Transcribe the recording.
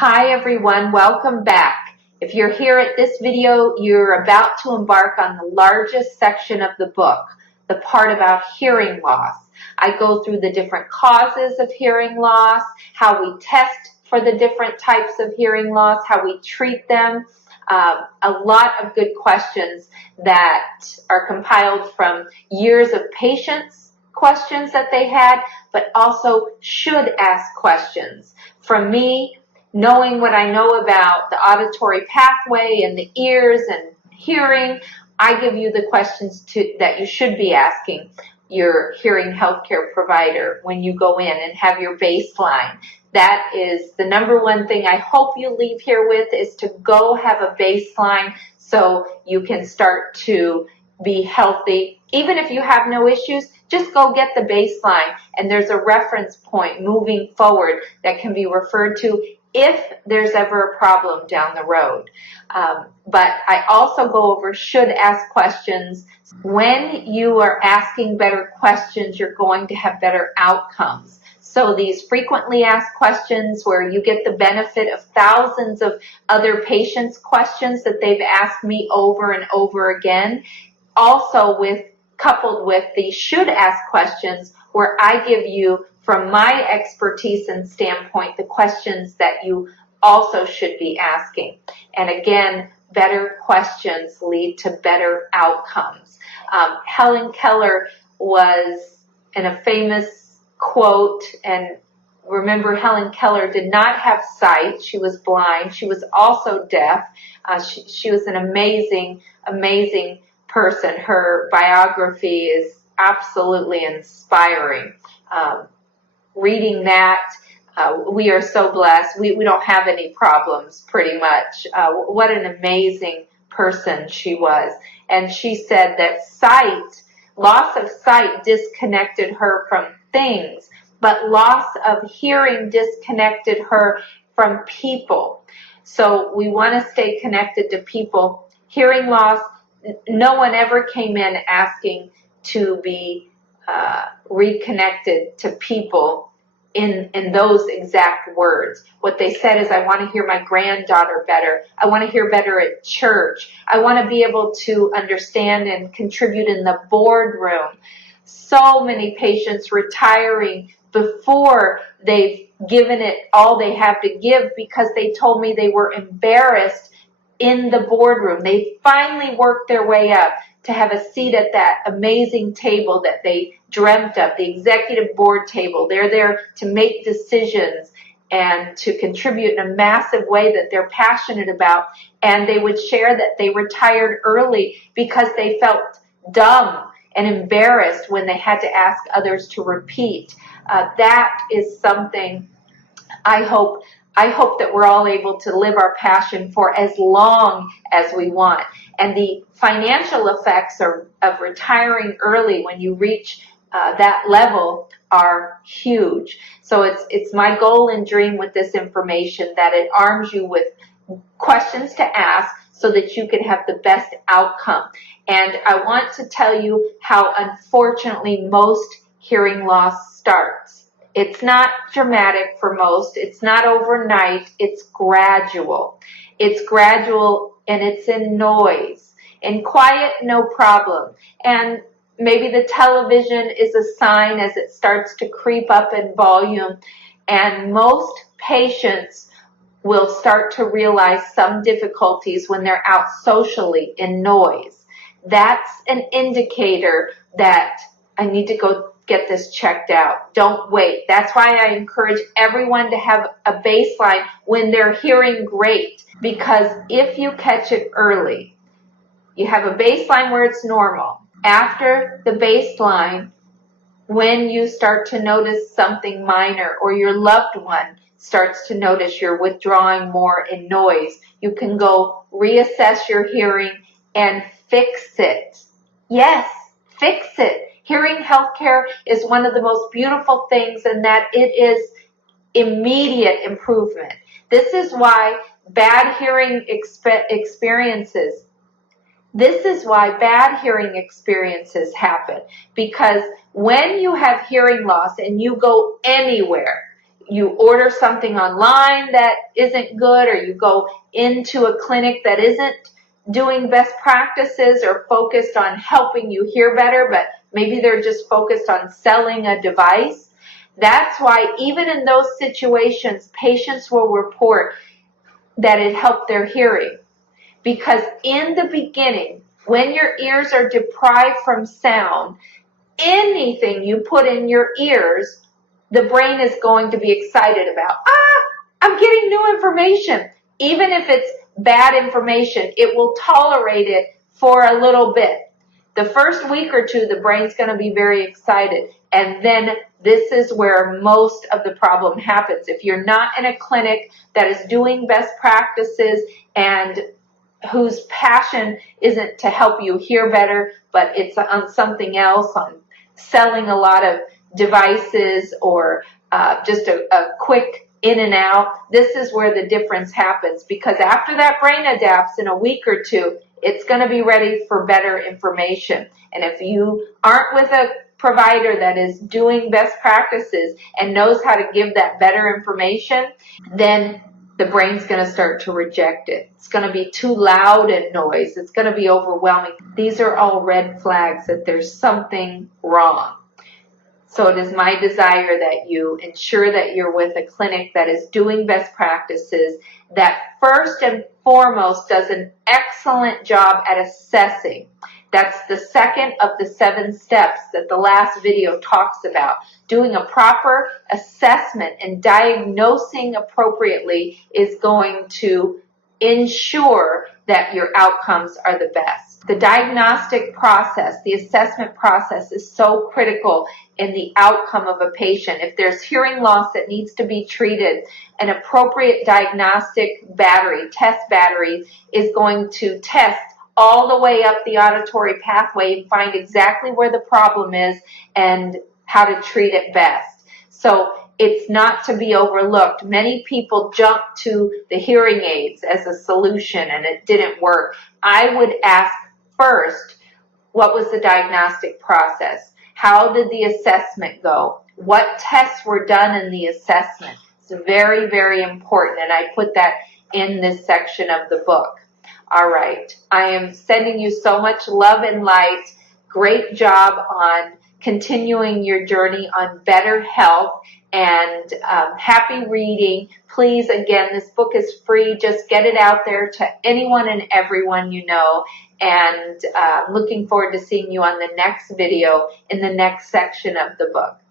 Hi everyone, welcome back. If you're here at this video, you're about to embark on the largest section of the book, the part about hearing loss. I go through the different causes of hearing loss, how we test for the different types of hearing loss, how we treat them. A lot of good questions that are compiled from years of patients' questions that they had, but also should ask questions. From me, knowing what I know about the auditory pathway and the ears and hearing, I give you the questions that you should be asking your hearing healthcare provider when you go in and have your baseline. That is the number one thing I hope you leave here with, is to go have a baseline so you can start to be healthy. Even if you have no issues, just go get the baseline, and there's a reference point moving forward that can be referred to if there's ever a problem down the road. But I also go over should ask questions. When you are asking better questions, you're going to have better outcomes. So these frequently asked questions, where you get the benefit of thousands of other patients' questions that they've asked me over and over again, also coupled with the should ask questions, where I give you, from my expertise and standpoint, the questions that you also should be asking. And again, better questions lead to better outcomes. Helen Keller was in a famous quote, and remember, Helen Keller did not have sight. She was blind. She was also deaf. She was an amazing, amazing person. Her biography is absolutely inspiring. Reading that, we are so blessed. We don't have any problems, pretty much. What an amazing person she was. And she said that loss of sight disconnected her from things, but loss of hearing disconnected her from people. So we want to stay connected to people. Hearing loss, no one ever came in asking to be reconnected to people in those exact words. What they said is, I want to hear my granddaughter better. I want to hear better at church. I want to be able to understand and contribute in the boardroom. So many patients retiring before they've given it all they have to give because they told me they were embarrassed in the boardroom. They finally worked their way up to have a seat at that amazing table that they dreamt of, the executive board table. They're there to make decisions and to contribute in a massive way that they're passionate about. And they would share that they retired early because they felt dumb and embarrassed when they had to ask others to repeat. That is something I hope that we're all able to live our passion for as long as we want. And the financial effects of retiring early when you reach that level are huge. So it's my goal and dream with this information that it arms you with questions to ask so that you can have the best outcome. And I want to tell you how, unfortunately, most hearing loss starts. It's not dramatic for most. It's not overnight. It's gradual. It's gradual, and it's in noise. In quiet, no problem. And maybe the television is a sign as it starts to creep up in volume. And most patients will start to realize some difficulties when they're out socially in noise. That's an indicator that I need to go get this checked out. Don't wait. That's why I encourage everyone to have a baseline when they're hearing great, because if you catch it early, you have a baseline where it's normal. After the baseline, when you start to notice something minor, or your loved one starts to notice you're withdrawing more in noise, you can go reassess your hearing and fix it. Yes, fix it. Hearing healthcare is one of the most beautiful things, in that it is immediate improvement. This is why bad hearing experiences happen. Because when you have hearing loss and you go anywhere, you order something online that isn't good, or you go into a clinic that isn't doing best practices or focused on helping you hear better, but maybe they're just focused on selling a device. That's why even in those situations, patients will report that it helped their hearing. Because in the beginning, when your ears are deprived from sound, anything you put in your ears, the brain is going to be excited about. I'm getting new information. Even if it's bad information, it will tolerate it for a little bit. The first week or two, the brain's going to be very excited. And then this is where most of the problem happens. If you're not in a clinic that is doing best practices and whose passion isn't to help you hear better, but it's on something else, on selling a lot of devices or just a quick in and out, this is where the difference happens. Because after that brain adapts in a week or two, it's going to be ready for better information. And if you aren't with a provider that is doing best practices and knows how to give that better information, then the brain's going to start to reject it. It's going to be too loud in noise. It's going to be overwhelming. These are all red flags that there's something wrong. So it is my desire that you ensure that you're with a clinic that is doing best practices, that first and foremost does an excellent job at assessing. That's the second of the 7 steps that the last video talks about. Doing a proper assessment and diagnosing appropriately is going to ensure that your outcomes are the best. The diagnostic process, the assessment process, is so critical in the outcome of a patient. If there's hearing loss that needs to be treated, an appropriate diagnostic test battery, is going to test all the way up the auditory pathway and find exactly where the problem is and how to treat it best. So it's not to be overlooked. Many people jump to the hearing aids as a solution and it didn't work. I would ask first, what was the diagnostic process? How did the assessment go? What tests were done in the assessment? It's very, very important, and I put that in this section of the book. All right, I am sending you so much love and light. Great job on continuing your journey on better health, and happy reading. Please, again, this book is free. Just get it out there to anyone and everyone you know, and looking forward to seeing you on the next video in the next section of the book.